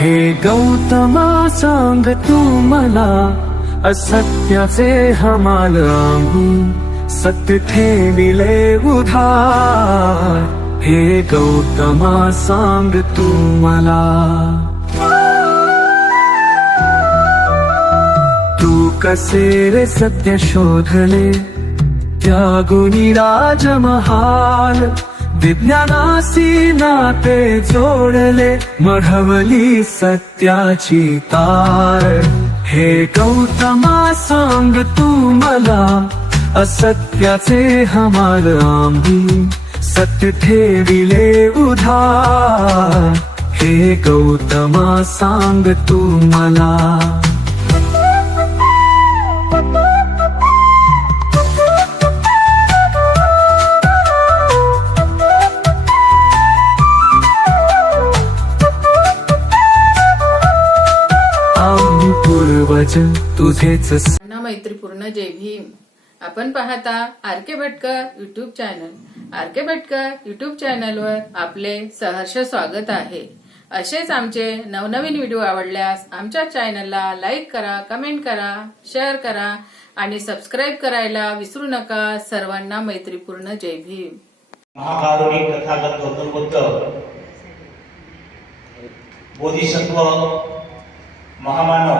हे गौतमा सांग तू मला, असत्याचे हमाल आम्ही सत्य ठेविले उधार. हे गौतमा सांग तू मला, तू कसे रे सत्य शोधले, त्यागुनी राजमहाल. विज्ञानाशी नाते जोडले, मढवली सत्याची तार. हे गौतमा सांग तू मला, असत्याचे हमाल आम्ही सत्य ठेविले उधार. हे गौतमा सांग तू मला. पूर्वज तुझेच मैत्रीपूर्ण जय भीम. आपण पाहता आर के भटकर युट्यूब चॅनल. आर के भटकर युट्यूब चॅनलवर आपले सहर्ष स्वागत आहे. असेच आमचे नवनवीन व्हिडिओ आवडल्यास आमच्या चॅनलला लाईक करा, कमेंट करा, शेअर करा आणि सबस्क्राईब करायला विसरू नका. सर्वांना मैत्रीपूर्ण जय भीम. महाकारुणिक तथागत गौतम बुद्ध बोधिसत्व महामानव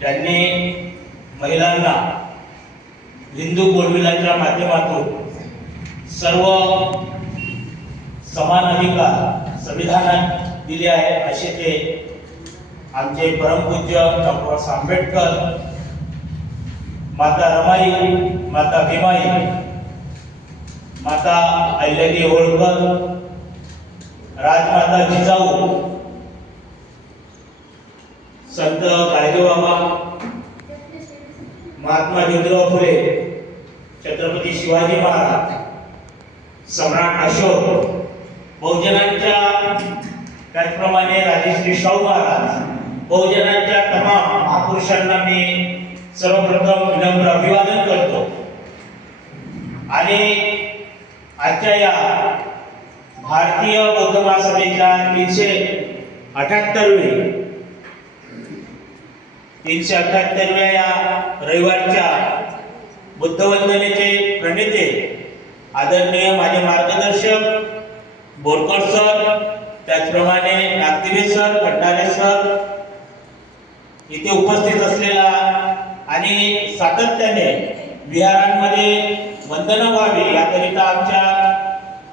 ज्यांनी महिलांना हिंदू बोलविलाच्या माध्यमातून सर्व समान अधिकार संविधानात दिले आहे, असे ते आमचे परमपूज्य डॉ. आंबेडकर, माता रमाई, माता भीमाई, माता अहिल्यादेवी होळकर, राजमाता जिजाऊ, संत गाडगेबाबा, महात्मा ज्योतिराव फुले, छत्रपती शिवाजी महाराज, सम्राट अशोक, बहुजनांच्या त्याचप्रमाणे राजश्री शाहू महाराज, बहुजनांच्या तमाम महापुरुषांना मी सर्वप्रथम विनम्र अभिवादन करतो. आणि आजच्या या भारतीय बौद्ध महासभेच्या 378व्या या रविवारच्या बुद्धवंदनेचे प्रणेते आदरणीय माझे मार्गदर्शक बोरकर सर, त्याचप्रमाणे नागदिवे सर, भंडारे सर, इथे उपस्थित असलेला आणि सातत्याने विहारांमध्ये वंदना व्हावी याकरिता आमच्या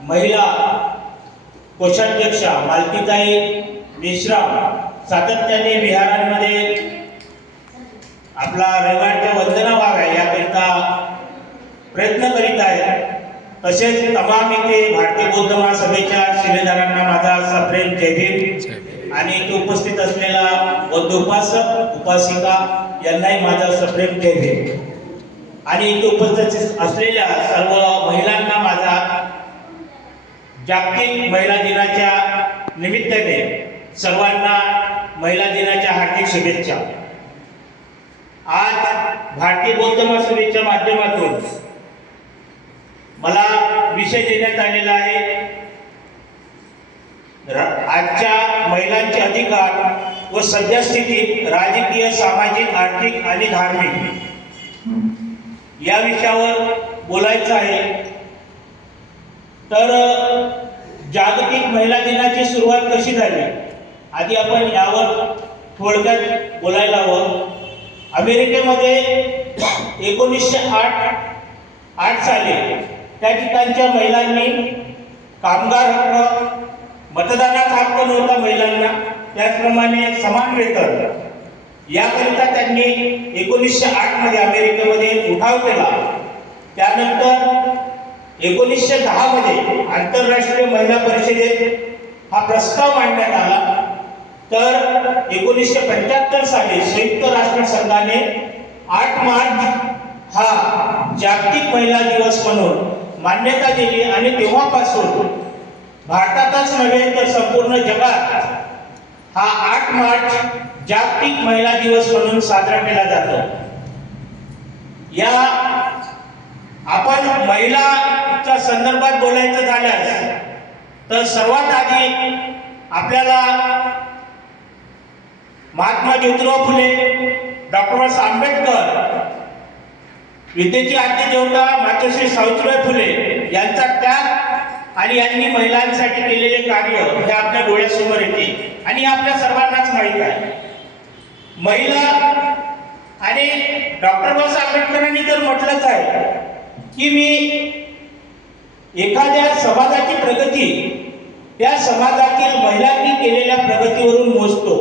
महिला कोषाध्यक्षा मालतीताई मेश्राम सातत्याने विहारांमध्ये आपला रविवारच्या वंदना व्हाव्या याकरिता प्रयत्न करीत आहेत. तसेच तमाम इथे भारतीय बौद्ध महासभेच्या शिलेदारांना माझा सप्रेम जय भीम आणि इथे उपस्थित असलेला बौद्ध उपासक उपासिका यांनाही माझा सप्रेम जय भीम आणि इथे उपस्थित असलेल्या सर्व महिलांना माझा जागतिक महिला दिनाच्या निमित्ताने सर्वांना महिला दिनाच्या हार्दिक शुभेच्छा. आज भारतीय बौद्ध महासभेच्या माध्यमातून मला विषय देण्यात आलेला आहे, आजच्या महिलांचे अधिकार व सद्यस्थितीत राजकीय, सामाजिक, आर्थिक आणि धार्मिक या विषयावर बोलायचं आहे. तर जागतिक महिला दिनाची सुरुवात कशी झाली आधी आपण यावर थोडक्यात बोलायला हवं. अमेरिकेमध्ये 1908 साली त्या ठिकाणच्या महिलांनी कामगार हक्क, मतदानाचा हक्क नव्हता महिलांना, त्याचप्रमाणे समान वेतन याकरिता त्यांनी 1908 मध्ये अमेरिकेमध्ये उठाव केला. त्यानंतर 1910 मध्ये आंतरराष्ट्रीय महिला परिषदेत हा प्रस्ताव मांडण्यात आला. तर 1975 साली संयुक्त राष्ट्र संघाने 8 मार्च हा जागतिक महिला दिवस म्हणून मान्यता दिली आणि तेव्हापासून भारतातच नव्हे तर संपूर्ण जगात हा 8 मार्च जागतिक महिला दिवस म्हणून साजरा केला जातो. या आपण महिलाच्या संदर्भात बोलायचं झाल्यास तर सर्वात आधी आपल्याला महात्मा ज्योतिराव फुले, डॉक्टर बाबासाहेब आंबेडकर, विद्येची आद्य देवता मातोश्री सावित्रीबाई फुले यांचा त्याग आणि यांनी महिलांसाठी केलेले कार्य हे आपल्या डोळ्यासमोर येते आणि आपल्या सर्वांनाच माहीत आहे. महिला आणि डॉक्टर बाबासाहेब आंबेडकरांनी तर म्हटलंच आहे की मी एखाद्या समाजाची प्रगती त्या समाजातील महिलांनी केलेल्या प्रगतीवरून मोजतो.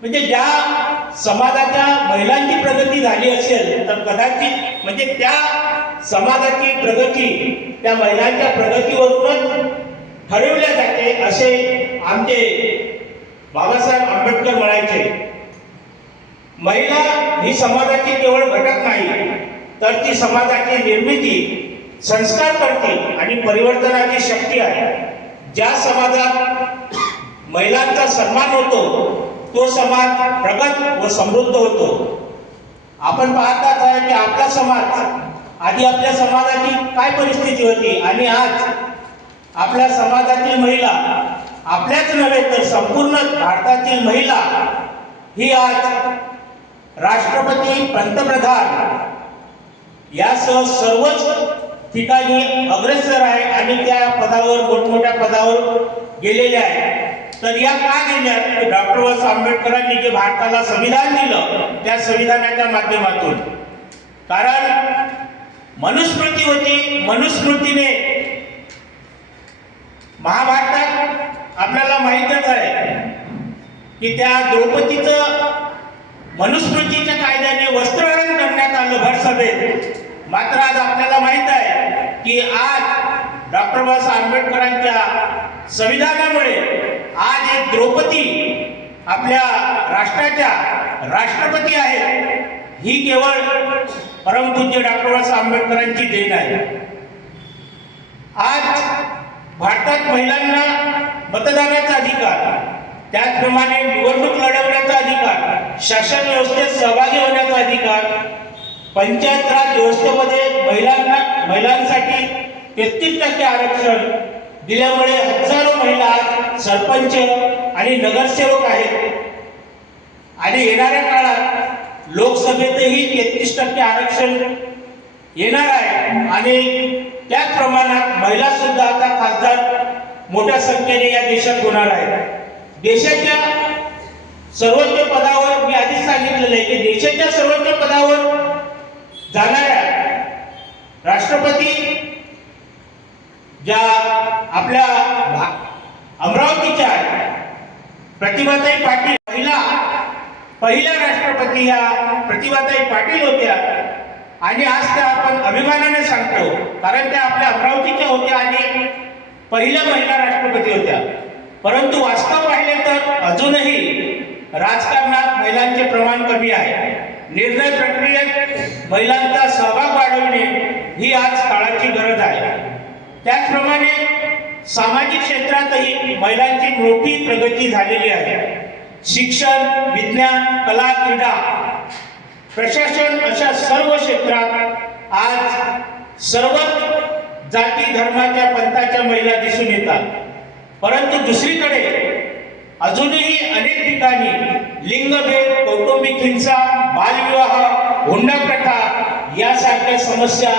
म्हणजे ज्या समाजाच्या महिलांची प्रगती झाली असेल तर कदाचित म्हणजे त्या समाजाची प्रगती त्या महिलांच्या प्रगतीवरूनच ठरवल्या जाते असे आमचे बाबासाहेब आंबेडकर म्हणायचे. महिला ही समाजाची केवळ घटक नाही तर ती समाजाची निर्मिती, संस्कार करते आणि परिवर्तनाची शक्ती आहे. ज्या समाजात महिलांचा सन्मान होतो तो समाज प्रगत व समृद्ध होतो. आपण पाहतात आहे की आपला समाज, आधी आपल्या समाजाची काय परिस्थिती होती आणि आज आपल्या समाजातील महिला, आपल्याच नव्हे तर संपूर्ण भारतातील महिला ही आज राष्ट्रपती, पंतप्रधान यासह सर्वच ठिकाणी अग्रेसर आहे आणि त्या पदावर, मोठमोठ्या पदावर गेलेल्या आहेत. तर या का गेल्या? डॉक्टर बाबासाहेब आंबेडकरांनी जे भारताला संविधान दिलं त्या संविधानाच्या माध्यमातून. कारण मनुस्मृती होती. मनुस्मृतीने महाभारतात आपल्याला माहीतच आहे की त्या द्रौपदीचं मनुस्मृतीच्या कायद्याने वस्त्रहरण करण्यात आलं भरसभेत. मात्र आज आपल्याला माहित आहे की आज डॉक्टर बाबासाहेब आंबेडकरांच्या संविधानामुळे आज एक द्रौपदी आपल्या राष्ट्राच्या राष्ट्रपती आहेत. ही केवळ परमपूज्य डॉक्टर बाबासाहेब आंबेडकरांची देण आहे. आज भारतात महिलांना मतदानाचा अधिकार, त्याचप्रमाणे निवडणूक लढवण्याचा अधिकार, शासन व्यवस्थेत सहभागी होण्याचा अधिकार, पंचायत राज व्यवस्थेमध्ये महिलांसाठी 33% आरक्षण दिल्यामुळे हजारो महिला सरपंच आणि नगरसेवक आहेत. आणि येणाऱ्या काळात लोकसभेतही 33% आरक्षण येणार आहे आणि त्याच प्रमाणात महिला सुद्धा आता खासदार मोठ्या संख्येने या देशात होणार आहेत. देशाच्या सर्वोच्च पदावर मी आधीच सांगितलेलं आहे की देशाच्या सर्वोच्च पदावर जाणाऱ्या राष्ट्रपती ज्या आपल्या अमरावतीच्या प्रतिभाताई पाटील, पहिल्या राष्ट्रपती या प्रतिभाताई पाटील होत्या आणि आज त्या आपण अभिमानाने सांगतो कारण त्या आपल्या अमरावतीच्या होत्या आणि पहिल्या महिला राष्ट्रपती होत्या. परंतु वास्तव पाहिले तर अजूनही राजकारणात महिलांचे प्रमाण कमी आहे. निर्णय प्रक्रियेत महिलांचा सहभाग वाढवणे ही आज काळाची गरज आहे. त्याचप्रमाणे सामाजिक क्षेत्रातही महिलांची मोठी प्रगती झालेली आहे. शिक्षण, विज्ञान, कला, क्रीडा, प्रशासन अशा सर्व क्षेत्रात आज सर्वच जाती धर्माच्या पंथाच्या महिला दिसून येतात. परंतु दुसरीकडे अजूनही अनेक ठिकाणी लिंगभेद, कौटुंबिक हिंसा, बालविवाह, हुंडा प्रथा यासारख्या समस्या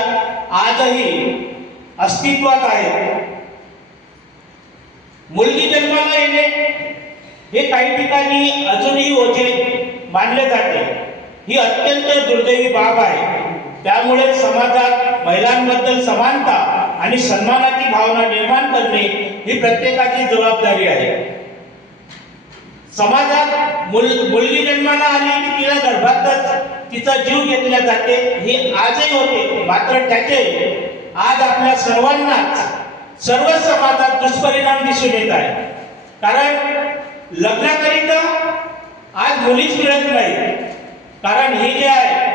आजही अस्तित्वात आहेत. मुलगी जन्माला येणे हे काही ठिकाणी अजूनही ओझे मानले जाते. ही अत्यंत दुर्दैवी बाब आहे. त्यामुळे समाजात महिलांबद्दल समानता आणि सन्मानाची भावना निर्माण करणे ही प्रत्येकाची जबाबदारी आहे. समाजात मुलगी जन्माला आली की तिला गर्भातच तिचा जीव घेतला जाते, हे आजही होते. मात्र त्याचे आज आपल्या सर्वांनाच सर्व समाजात दुष्परिणाम दिसून येत आहे. कारण लग्नाकरिता आज मुलीच मिळत नाही. कारण हे जे आहे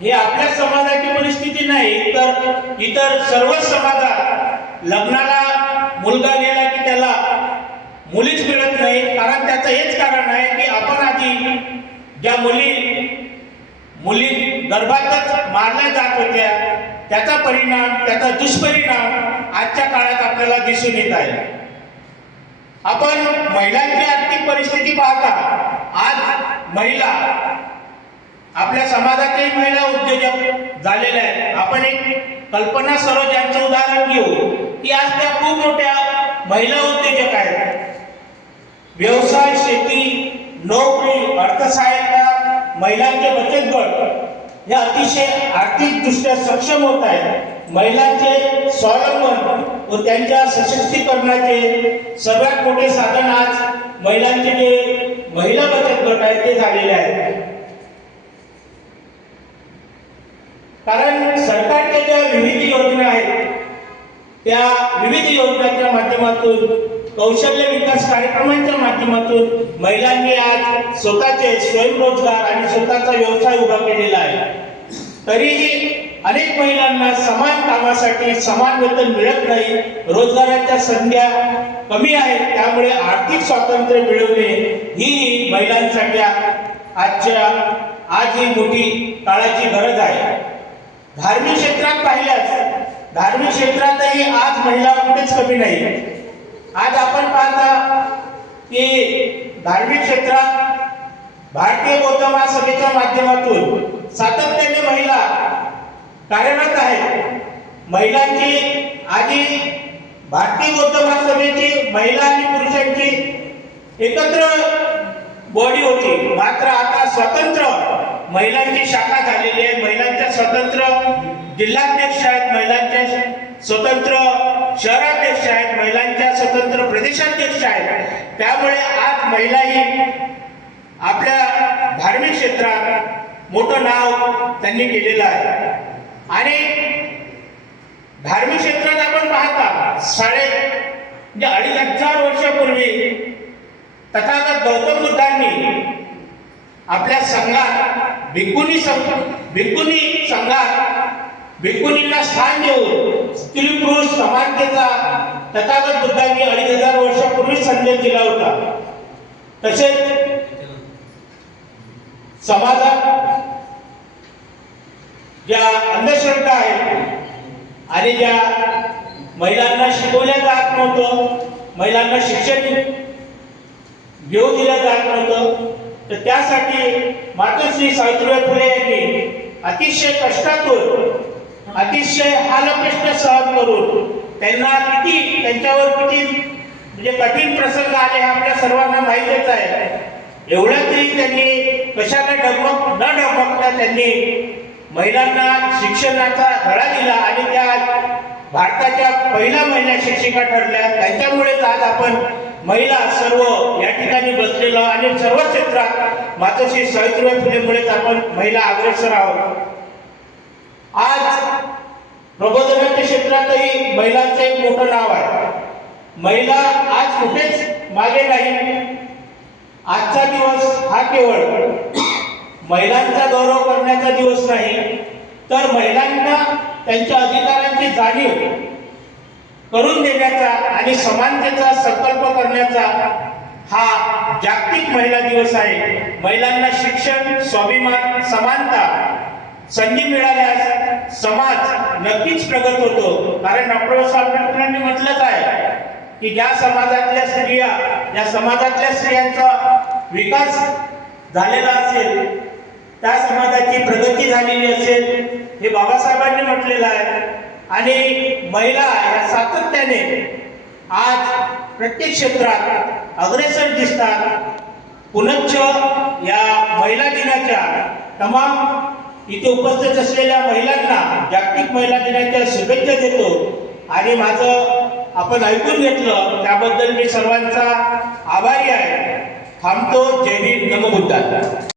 हे आपल्या समाजाची परिस्थिती नाही तर इतर सर्व समाजात लग्नाला मुलगा गेला की त्याला मुलीच मिळत नाही. कारण त्याचं हेच कारण आहे की आपण आधी ज्या मुली गर्भातच मारल्या जात होत्या त्याचा परिणाम, त्याचा दुष्परिणाम आजच्या काळात आपल्याला दिसून येत आहे. आपण महिलांची आर्थिक परिस्थिती पाहता आज महिला आपल्या समाजातील महिला उद्योजक झालेल्या आहेत. आपण एक कल्पना सरोज यांचं उदाहरण घेऊ की आज त्या खूप मोठ्या महिला उद्योजक आहेत. व्यवसाय, शेती, नोकरी, अर्थसहाय्यता, महिलांचे बचत गट या अतिशय आर्थिकदृष्ट्या सक्षम होत आहेत. महिलांचे स्वावलंबन व त्यांच्या सशक्तीकरणाचे सर्वात मोठे साधन आज महिलांचे जे महिला बचत गट आहेत ते झालेले आहेत. कारण सरकारच्या ज्या विविध योजना आहेत त्या विविध योजनांच्या माध्यमातून, कौशल्य विकास कार्यक्रमांच्या माध्यमातून महिलांनी आज स्वतःचे स्वयंरोजगार आणि स्वतःचा व्यवसाय उभा केलेला आहे. तरीही अनेक महिलांना समान कामासाठी समान वेतन मिळत नाही, रोजगाराच्या संध्या कमी आहेत. त्यामुळे आर्थिक स्वातंत्र्य मिळवणे ही महिलांसाठी आज ही मोठी काळाची गरज आहे. धार्मिक क्षेत्रात पाहिल्यास धार्मिक क्षेत्रातही आज महिला कुठेच कमी नाही. आज आपण पाहता की धार्मिक क्षेत्रात भारतीय बौद्ध महासभेच्या माध्यमातून सातत्याने महिला कार्यरत आहेत. महिलांची आधी भारतीय बौद्ध महासभेची महिला आणि पुरुषांची एकत्र बॉडी होती, मात्र आता स्वतंत्र महिलांची शाखा झालेली आहे. महिलांच्या स्वतंत्र जिल्हाध्यक्ष आहेत, महिलांच्या स्वतंत्र शहराध्यक्ष आहेत, महिलांच्या स्वतंत्र प्रदेशाध्यक्ष आहेत. त्यामुळे आज महिलाही आपल्या धार्मिक क्षेत्रात मोठं नाव त्यांनी केलेलं आहे. आणि धार्मिक क्षेत्रात आपण पाहता 2,500 वर्षापूर्वी तथागत गौतम बुद्धांनी आपल्या संघात भिक्खुनी संघात भिक्खुनींना स्थान देऊन स्त्री पुरुष समानतेचा तथागत बुद्धांनी 2,500 वर्षापूर्वी संदेश दिला होता. तसेच समाजात ज्या अंधश्रद्धा आहेत आणि ज्या महिलांना शिकवल्या जात नव्हतं, महिलांना शिक्षण घेऊ दिलं जात नव्हतं, तर त्यासाठी मातोश्री सावित्रीबाई फुले यांनी अतिशय कष्टातून अतिशय हालकष्ट सहन करून त्यांच्यावर किती म्हणजे कठीण प्रसंग आले हे आपल्या सर्वांना माहितीच आहे. एवढ्या तरी त्यांनी कशाला न डगमगता त्यांनी महिलांना शिक्षणाचा धडा दिला आणि त्या भारताच्या पहिल्या महिला शिक्षिका ठरल्या. त्यांच्यामुळेच आज आपण महिला सर्व या ठिकाणी बसलेलो आणि सर्व क्षेत्रात मातोश्री सावित्रीबाई फुलेमुळेच आपण महिला अग्रेसर आहोत. आज प्रबोधनाच्या क्षेत्रातही महिलांचं एक मोठं नाव आहे. महिला आज कुठेच मागे नाही. आजचा दिवस हा केवळ महिलांचा गौरव करण्याचा दिवस नाही, तर महिलांना त्यांच्या अधिकारांची जाणीव करून देण्याचा आणि समानतेचा संकल्प करण्याचा हा जागतिक महिला दिवस आहे. महिलांना शिक्षण, स्वाभिमान, समानता, संधी मिळाल्यास समाज नक्कीच प्रगत होतो. कारण डॉक्टर बाबासाहेब आंबेडकरांनी म्हटलंच आहे की ज्या समाजातल्या स्त्रियांचा विकास झालेला असेल, त्या समाजाची प्रगती झालेली असेल, हे बाबासाहेबांनी म्हटलेलं आहे. आणि महिला या सातत्याने आज प्रत्येक क्षेत्रात अग्रेसर दिसतात. पुनश्च या महिला दिनाच्या तमाम इथे उपस्थित असलेल्या महिलांना जागतिक महिला दिनाच्या शुभेच्छा देतो. आणि माझं आपण ऐकून घेतलं त्याबद्दल मी सर्वांचा आभारी आहे. थांबतो. जय भीम, नमो बुद्धाय.